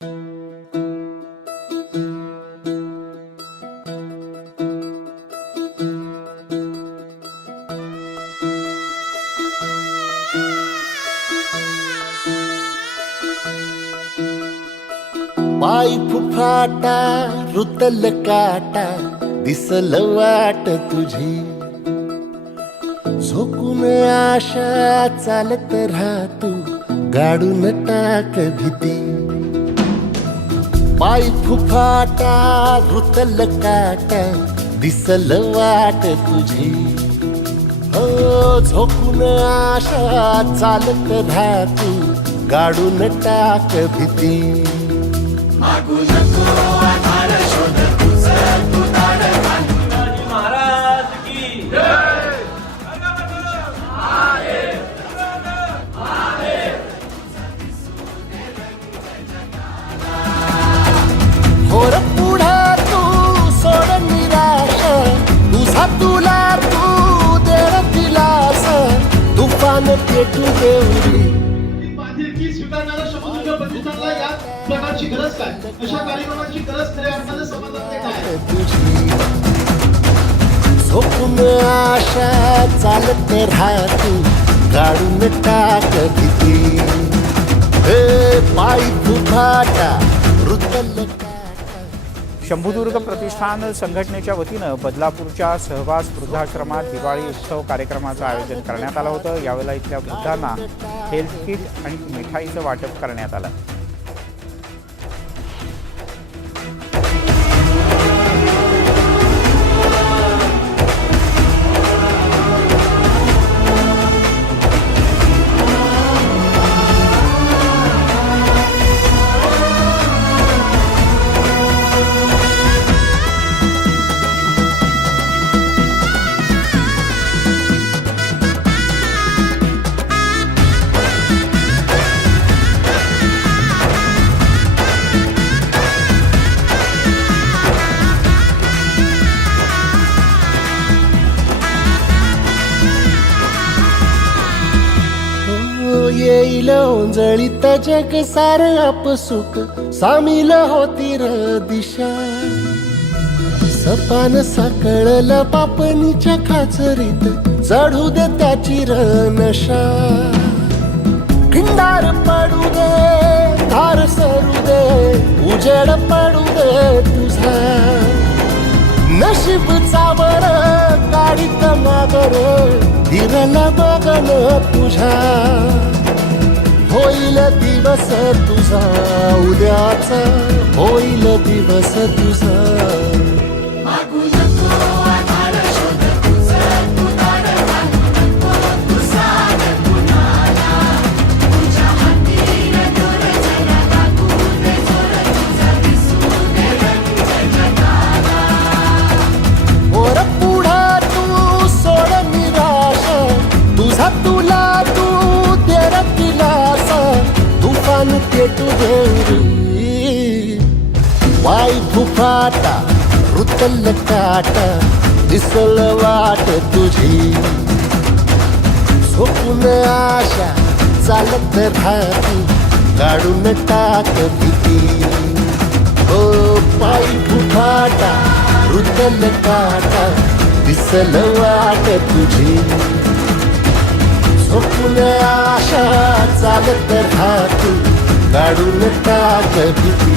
पाय फुफाटा रुतल काटा दिसल वाट तुझी झोकून आशा चालत राहतू गाडून टाक भीती पाय फुफाटा रुतल काटा दिसल वाट तुझी हो झोकून आशा चालत राहतू गाडून टाक भीती मागू नको आधार शोध तुझं तू दाड बांधून महाराज की जय होर पुढा तू सोड निराश तुझा तुला तू देर दिलास तुफान पेटू देवरी बांधिलकी स्वीकारणारा शब्द प्रतिष्ठानला या प्रकारची गरज काय अशा कार्यक्रमाची गरज खऱ्या अर्थाने समाजात काय तुझी झोपून आशा चालत राहतू गाडून टाक भीती हे पाय फुफाटा रुतल शंभुदुर्ग प्रतिष्ठान संघटनेच्या वतीनं बदलापूरच्या सहवास वृद्धाश्रमात दिवाळी उत्सव कार्यक्रमाचं आयोजन करण्यात आलं होतं. यावेळेला इथल्या वृद्धांना हेल्थ किट आणि मिठाईचं वाटप करण्यात आलं. येईल ओंजळीत जग सार आपसुक सामील होती र दिशा सपान साकळलं पापणीच्या खाचरीत चढू दे त्याची र नशा खिंडार पडू दे धार सरू दे उजेड पडू दे तुझा नशीब चावर गाडीत मागर फिरला बघन तुझ्या होईल दिवस तुझा उद्याचा होईल दिवस तुझा मागू नको आधार शोध तुझं तू दाड बांधून नको तू साध कुणाला तुझ्या हाती नजर जरा लागू दे जोर तुझा दिसू दे रंग जगाला वर पुढा तू सोड निराश तुझा तुला तू देर दिलास तुफान पेटू देवरी वाय फुफाटा रुतल काटा दिसल वाट तुझी झोपून आशा चालत राहती गाडून टाक भीती ओ पाय फुफाटा रुतल काटा दिसल वाट तुझी झोपून आशा चालत राहती गाडून टाक भीती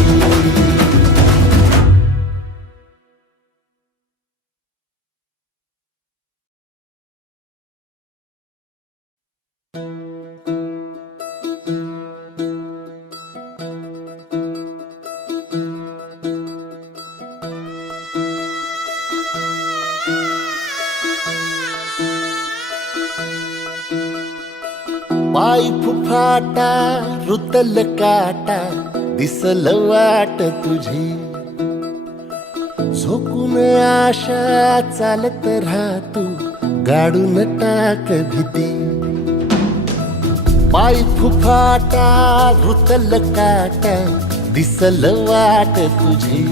पाय फुफाटा रुतल काटा दिसल वाट तुझी झोकून आशा चालत राहतू गाडून टाक भीती पाय फुफाटा रुतल काटा दिसल वाट तुझी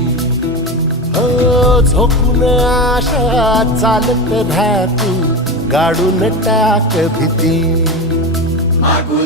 हो झोकून आशा चालत राहतू गाडून टाक भीती मागू